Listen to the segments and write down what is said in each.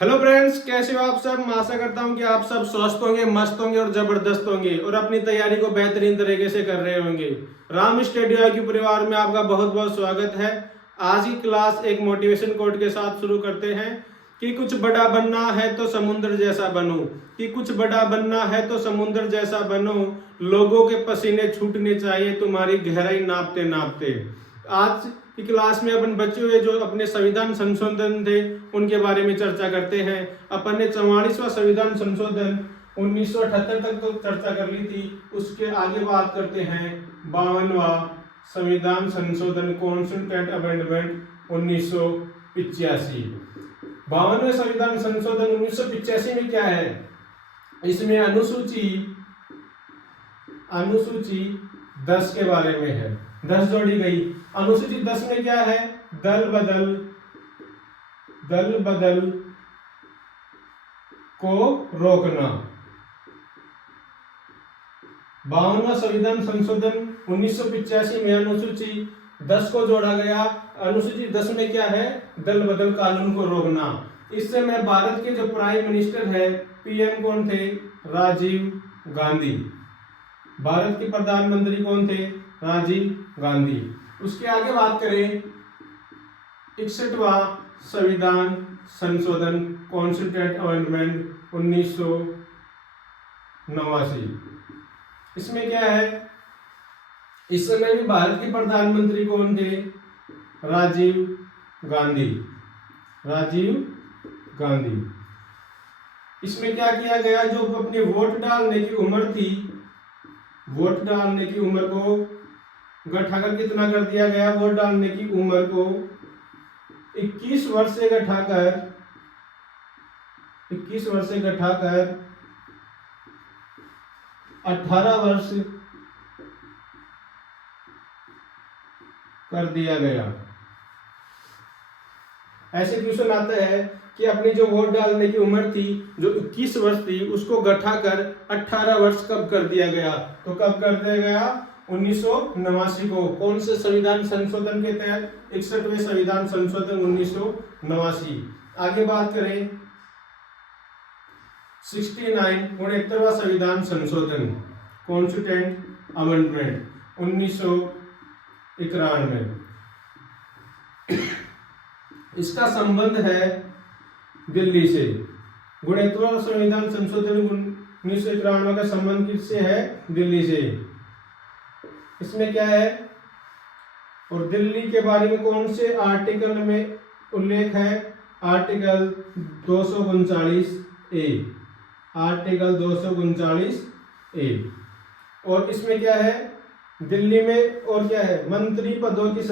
Hello friends, कैसे हो आप सब। मैं आशा करता हूं कि आप सब स्वस्थ होंगे, मस्त होंगे और जबरदस्त होंगे और अपनी तैयारी को बेहतरीन तरीके से कर रहे होंगे। राम स्टडी IQ परिवार में आपका बहुत बहुत स्वागत है। आज की क्लास एक मोटिवेशन कोट के साथ शुरू करते हैं कि कुछ बड़ा बनना है तो समुद्र जैसा बनो, कि कुछ बड़ा बनना है तो समुद्र जैसा बनो, लोगों के पसीने छूटने चाहिए तुम्हारी गहराई नापते नापते। आज की क्लास में अपन बच्चे हुए जो अपने संविधान संशोधन थे उनके बारे में चर्चा करते हैं। अपन ने 44वां संविधान संशोधन 1978 तक तो चर्चा कर ली थी। उसके आगे बात करते हैं 52वां संविधान संशोधन कॉन्स्टिट्यूएंट अमेंडमेंट 1985। 52वें संविधान संशोधन 1985 में क्या है, इसमें अनुसूची 10 के बारे में है। 10 जोड़ी गई। अनुसूची 10 में क्या है, दल बदल को रोकना। 52वां संविधान संशोधन 1985 में अनुसूची 10 को जोड़ा गया। अनुसूची 10 में क्या है, दल बदल कानून को रोकना। इस समय भारत के जो प्राइम मिनिस्टर है, PM कौन थे, राजीव गांधी। भारत के प्रधानमंत्री कौन थे, राजीव गांधी। उसके आगे बात करें 61वां संविधान संशोधन कॉन्स्टिट्यूएंट अमेंडमेंट 1989। इसमें क्या है, इस समय भी भारत के प्रधानमंत्री कौन थे, राजीव गांधी। इसमें क्या किया गया, जो अपनी वोट डालने की उम्र थी, वोट डालने की उम्र को घटाकर कितना कर दिया गया, वोट डालने की उम्र को 21 वर्ष से घटाकर 18 वर्ष कर दिया गया। ऐसे क्वेश्चन आता है कि अपनी जो वोट डालने की उम्र थी, जो 21 वर्ष थी, उसको घटाकर 18 वर्ष कब कर दिया गया, तो कब कर दिया गया, 1989 को। कौन से संविधान संशोधन के तहत, 61वें संविधान संशोधन 1989। आगे बात करें 69वां संविधान संशोधन कॉन्स्टिट्यूएंट अमेंडमेंट 1991। इसका संबंध है दिल्ली से। 69वां संविधान संशोधन 1991 का संबंध किससे है, दिल्ली से। इसमें क्या है, और दिल्ली के बारे में कौन से आर्टिकल में उल्लेख है, आर्टिकल 239A, आर्टिकल 239A। और इसमें क्या है, दिल्ली में और क्या है, मंत्री के पदों की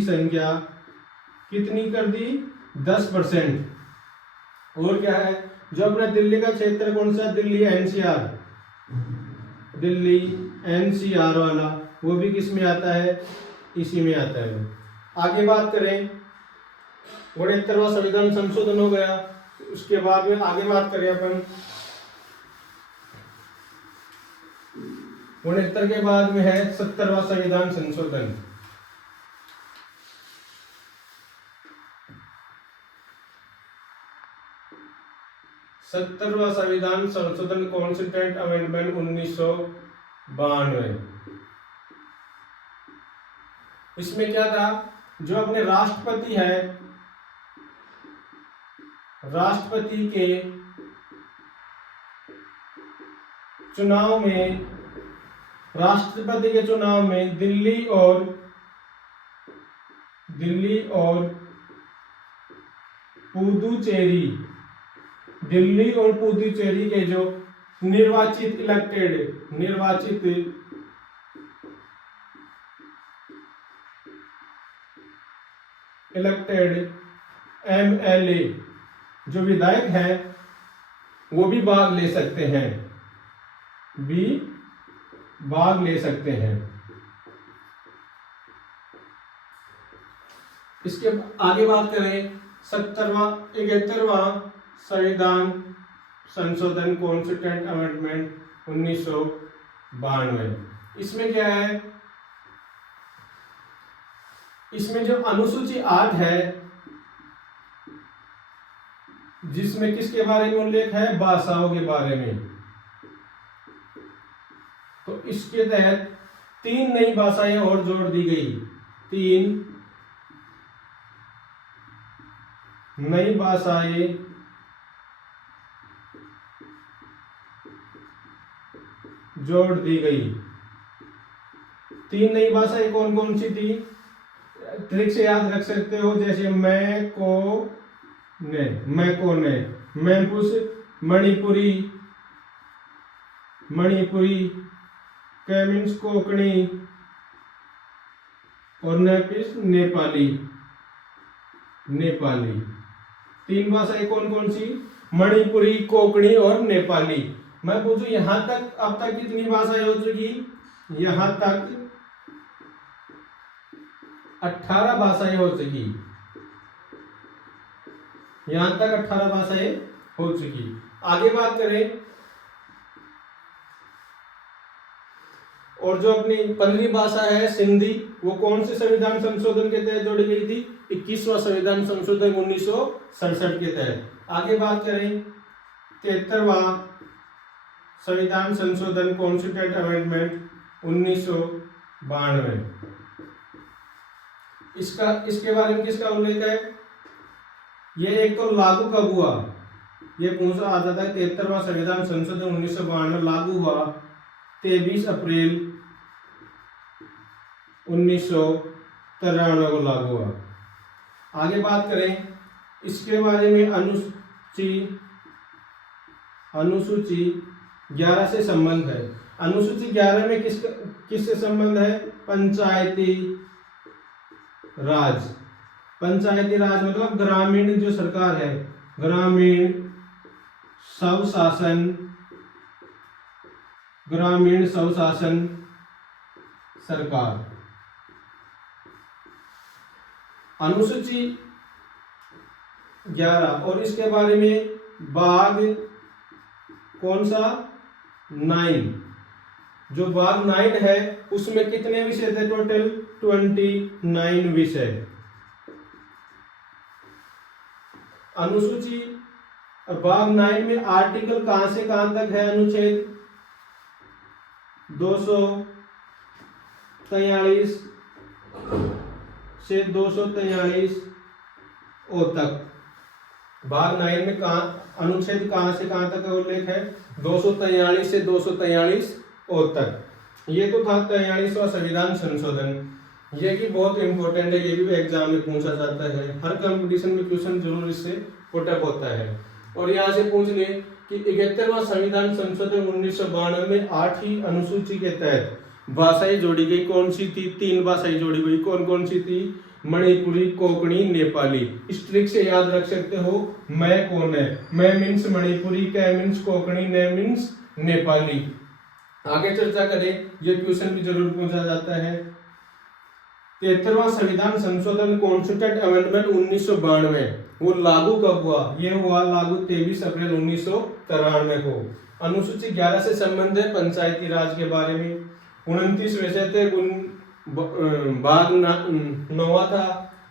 संख्या कितनी कर दी, 10%। और क्या है, जो अपना दिल्ली का क्षेत्र कौन सा, दिल्ली NCR वाला, वो भी किस में आता है, इसी में आता है। आगे बात करें 69वां संविधान संशोधन हो गया। उसके बाद में आगे बात करें अपन 69 के बाद में है 70वां संविधान संशोधन। 70वां संविधान संशोधन कॉन्स्टिट्यूएंट अमेंडमेंट 1992। इसमें क्या था, जो अपने राष्ट्रपति है, राष्ट्रपति के चुनाव में दिल्ली और पुदुचेरी के जो निर्वाचित MLA जो विधायक हैं, वो भी भाग ले सकते हैं। इसके आगे बात करें 71वां संविधान संशोधन कॉन्स्टिट्यूएंट अमेंडमेंट 1992। इसमें क्या है, इसमें जो अनुसूची 8 है, जिसमें किसके बारे में उल्लेख है, भाषाओं के बारे में, तो इसके तहत 3 नई भाषाएं और जोड़ दी गई। 3 नई भाषाएं जोड़ दी गई। 3 नई भाषाएं कौन कौन सी थी, ट्रिक से याद रख सकते हो, जैसे मैं को ने, मैपुस मणिपुरी, कैमिन्स कोंकणी और नेपिस नेपाली। 3 भाषाएं कौन कौन सी, मणिपुरी, कोंकणी और नेपाली। मैं पूछूं यहां तक अब तक कितनी भाषाएं हो चुकी, यहां तक 18 भाषाएं हो चुकी, यहां तक 18 भाषाएं हो चुकी। आगे बात करें, और जो अपनी 15वीं भाषा है सिंधी, वो कौन से संविधान संशोधन के तहत जोड़ी गई थी, 21वां संविधान संशोधन 1967 के तहत। आगे बात करें 73वां संविधान संशोधन, कॉन्स्टिट्यूएंट अमेंडमेंट 1992। इसके बारे में किसका उल्लेख है, ये एक तो लागू कब हुआ, ये पूछा आ जाता है। 73वां संविधान संशोधन 1992 लागू हुआ 23 अप्रैल 1993 को लागू हुआ। आगे बात करें इसके बारे में, अनुसूची 11 से संबंध है। अनुसूची 11 में किससे संबंध है, पंचायती राज। पंचायती राज मतलब ग्रामीण जो सरकार है, ग्रामीण स्वशासन सरकार। अनुसूची 11 और इसके बारे में भाग कौन सा, 9, जो भाग 9 है उसमें कितने विषय थे, टोटल 29 विषय। अनुसूची भाग 9 में आर्टिकल कहां से कहां तक है, अनुच्छेद 243 से 243 ओ तक। भाग 9 में अनुच्छेद कहां से कहां तक का उल्लेख है, 243 से 243 ओ तक। ये तो था 43वां संविधान संशोधन। ये भी बहुत इंपॉर्टेंट है, ये भी एग्जाम में पूछा जाता है, हर कंपटीशन में क्वेश्चन जरूर इससे पुटअप होता है। और यहाँ से पूछ ले कि 71वां संविधान संशोधन 1992 में 8वीं अनुसूची के तहत भाषाएं जोड़ी गई, कौन सी थी, 3 भाषाएं जोड़ी गई, कौन कौन सी थी, मणिपुरी, कोंकणी, नेपाली। इस ट्रिक से याद रख सकते हो, मैं कौन है, मैं मीन्स मणिपुरी, कै मीन्स कोंकणी, ने मीन्स नेपाली। आगे चर्चा करें, ये क्वेश्चन भी जरूर पूछा जाता है। 73वां संविधान संशोधन कॉन्स्टिट्यूएंट अमेंडमेंट 1992 वो लागू कब हुआ, ये हुआ लागू 23 अप्रैल 1993 को। अनुसूची 11 से संबंध है पंचायती राज के बारे में। 29 विषय थे, भाग 9 था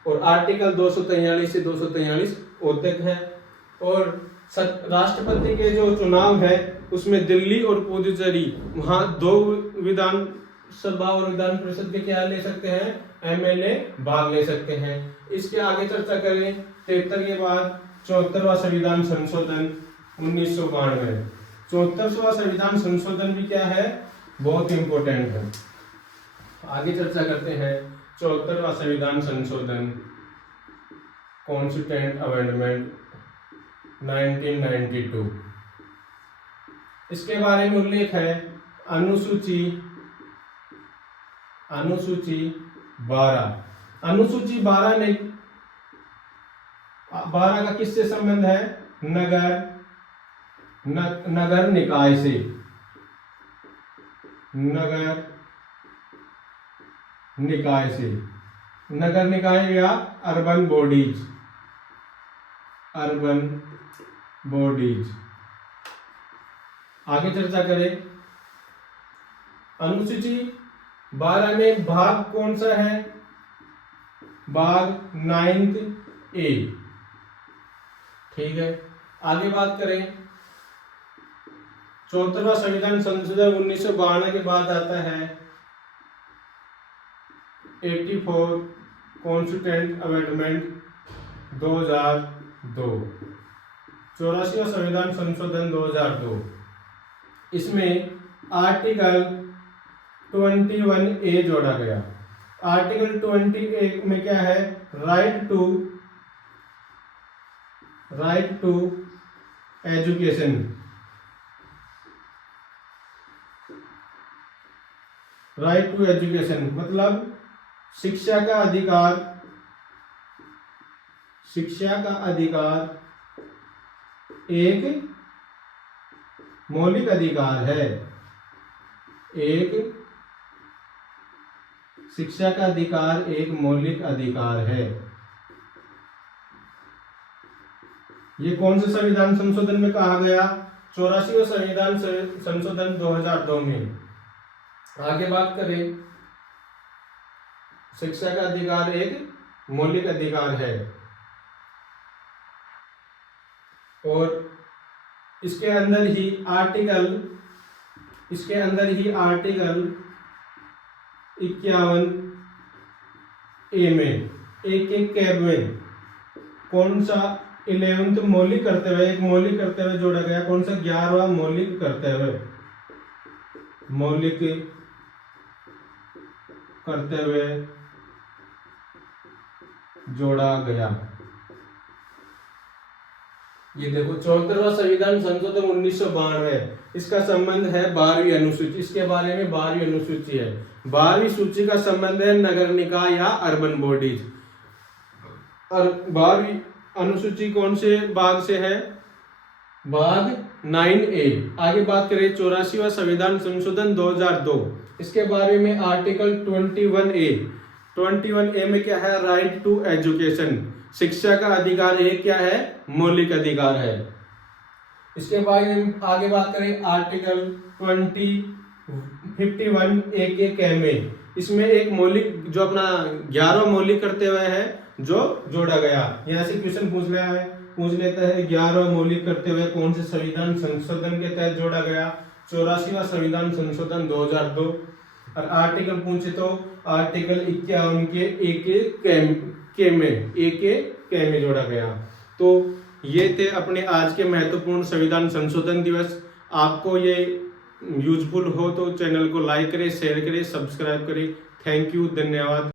और आर्टिकल 243 से 243 तक है। और राष्ट्रपति के जो चुनाव है उसमें दिल्ली और पुदुचेरी, वहां 2 विधान सभा और विधान परिषद के क्या ले सकते हैं, एमएलए भाग ले सकते हैं। इसके आगे चर्चा करें, 73 के बाद 74वां संविधान संशोधन 1992। 74वां संविधान संशोधन भी क्या है, बहुत इंपॉर्टेंट है। आगे चर्चा करते हैं 74वां संविधान संशोधन कॉन्स्टिट्यूएंट अमेंडमेंट 1992। इसके बारे में उल्लेख है अनुसूची 12। अनुसूची 12 ने 12 का किससे संबंध है, नगर निकाय से, नगर निकाय या अर्बन बॉडीज। आगे चर्चा करें, अनुसूची 12 में भाग कौन सा है, भाग 9 ए। ठीक है, आगे बात करें 74वां संविधान संशोधन 1992 के बाद आता है 84 कॉन्स्टिट्यूएंट अमेंडमेंट 2002, 84वां संविधान संशोधन 2002। इसमें आर्टिकल 21A जोड़ा गया। आर्टिकल 20A में क्या है? Right to education. Right to education मतलब शिक्षा का अधिकार। शिक्षा का अधिकार एक मौलिक अधिकार है। एक शिक्षा का अधिकार एक मौलिक अधिकार है। ये कौन से संविधान संशोधन में कहा गया? 84वां संविधान संशोधन 2002 में। आगे बात करें, शिक्षा का अधिकार एक मौलिक अधिकार है और इसके अंदर ही आर्टिकल 51A में एक में कौन सा 11th मौलिक कर्तव्य, एक मौलिक कर्तव्य जोड़ा गया। कौन सा? 11वां मौलिक कर्तव्य जोड़ा गया। ये देखो 74वां संविधान संशोधन 1992, इसका संबंध है 12वीं अनुसूची। इसके बारे में 12वीं अनुसूची है। 12वीं सूची का संबंध है नगर निकाय या अर्बन बॉडीज। और 12वीं अनुसूची कौन से भाग से है? भाग 9A। आगे बात करें 84वां संविधान संशोधन 2002, इसके बारे में आर्टिकल 21A में क्या है? Right to education. शिक्षा का अधिकार एक क्या है? मौलिक अधिकार है। इसके बाद आगे बात करें आर्टिकल 51A में, इसमें एक मौलिक जो अपना 11वां मौलिक कर्तव्य है जो जोड़ा गया। यहाँ से क्वेश्चन पूछ लेता है 11वां मौलिक कर्तव्य कौन से संविधान संशोधन के तहत जोड़ा गया? 84वां संविधान संशोधन 2002। और आर्टिकल पूछे तो आर्टिकल 51 के में जोड़ा गया। तो ये थे अपने आज के महत्वपूर्ण संविधान संशोधन दिवस। आपको ये यूजफुल हो तो चैनल को लाइक करें, शेयर करें, सब्सक्राइब करें। थैंक यू, धन्यवाद।